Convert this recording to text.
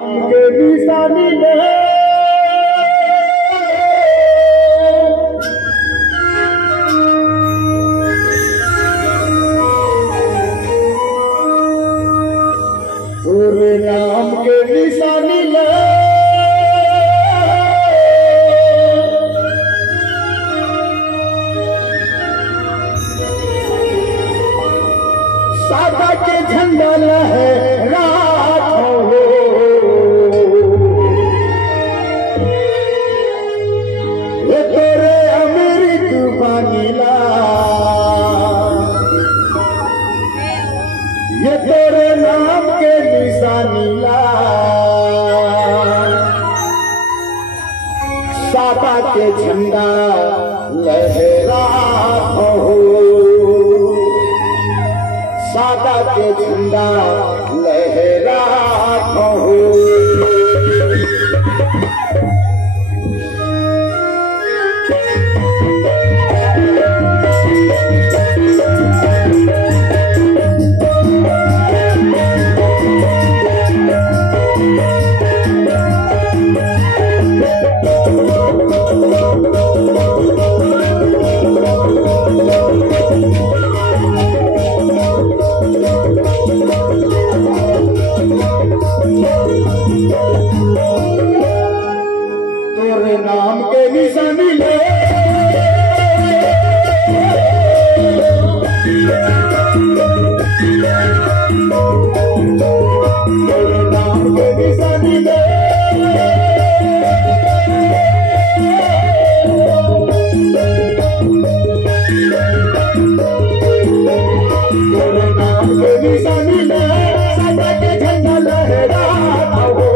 के निशानी में पूरे नाम के निशानी में सादा के झंडा लहराता हो। ये तेरे अमृत पानीला, ये तेरे नाम के निशानीला, सादा के झंडा लहराता हो। सादा के झंडा लहराता हो। तेरे नाम के निशानी ले तेरे नाम के निशानी ले तेरे नाम के निशानी ले सादा के झंडा लहराता हो।